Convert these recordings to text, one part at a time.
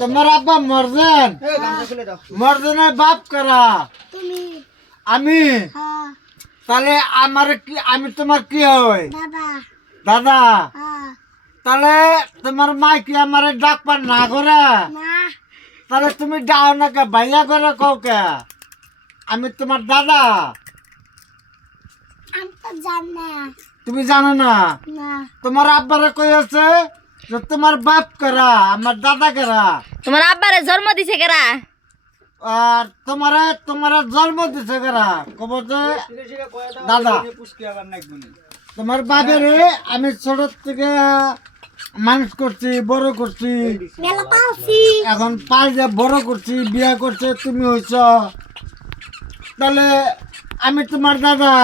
তোমার আব্বা মরছেন? মরজনের বাপ কারা? আমি। তাহলে আমার কি, আমি তোমার কি হয়? দাদা। তাহলে তোমার মা কি আমার ডাকবার না করে? তাহলে তুমি ডাও না কে, ভাইয়া করে কও কে? আমি তোমার দাদা। তুমি জানো না? তোমার আব্বারে কই আছে যে তোমার বাপ কারা, আমার দাদা কারা? তোমার আব্বারে জন্ম দিছে কেরা? আর তোমার জন্ম দিছে কারা? কব যে দাদা। তোমার বাপের আমি ছোট থেকে মানুষ করছি, বড় করছি, এখন পাঁচে বড় করছি, বিয়ে করছে, তুমি হইছ। তাহলে আমি তোমার দাদা।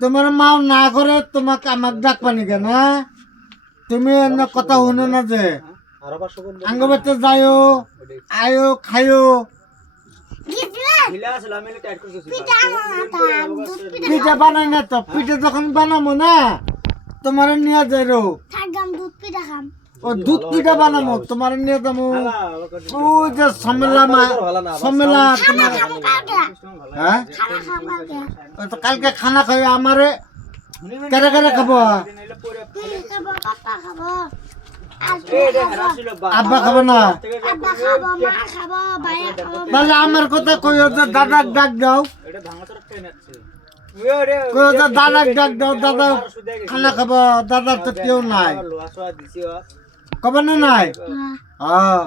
তোমার মাও না করে তোমাকে আমার ডাক পানি কেন? তুমি এমন কথা শুনো না যে আঙ্গবাতে যাইও, আয়ো, খাইও। পিঠা বানাই না তো, পিঠা যখন বানাবো না তোমার নিয়ে যাই রো। ও দুধ পিঠা বানাবো, তোমার নিয়ে যাবো। ওই যে সম্মেলা তোমার। হ্যাঁ, তো কালকে খানা খাবে আমারে কেটে কেটে খাবো। আব্বা খাবো না? তাহলে আমার কথা কই, দাদার ডাক দাও। দাদার ডাক দাও, দাদা খানা খাবো। দাদার তো কেউ নাই, কবে না নাই? হ্যাঁ।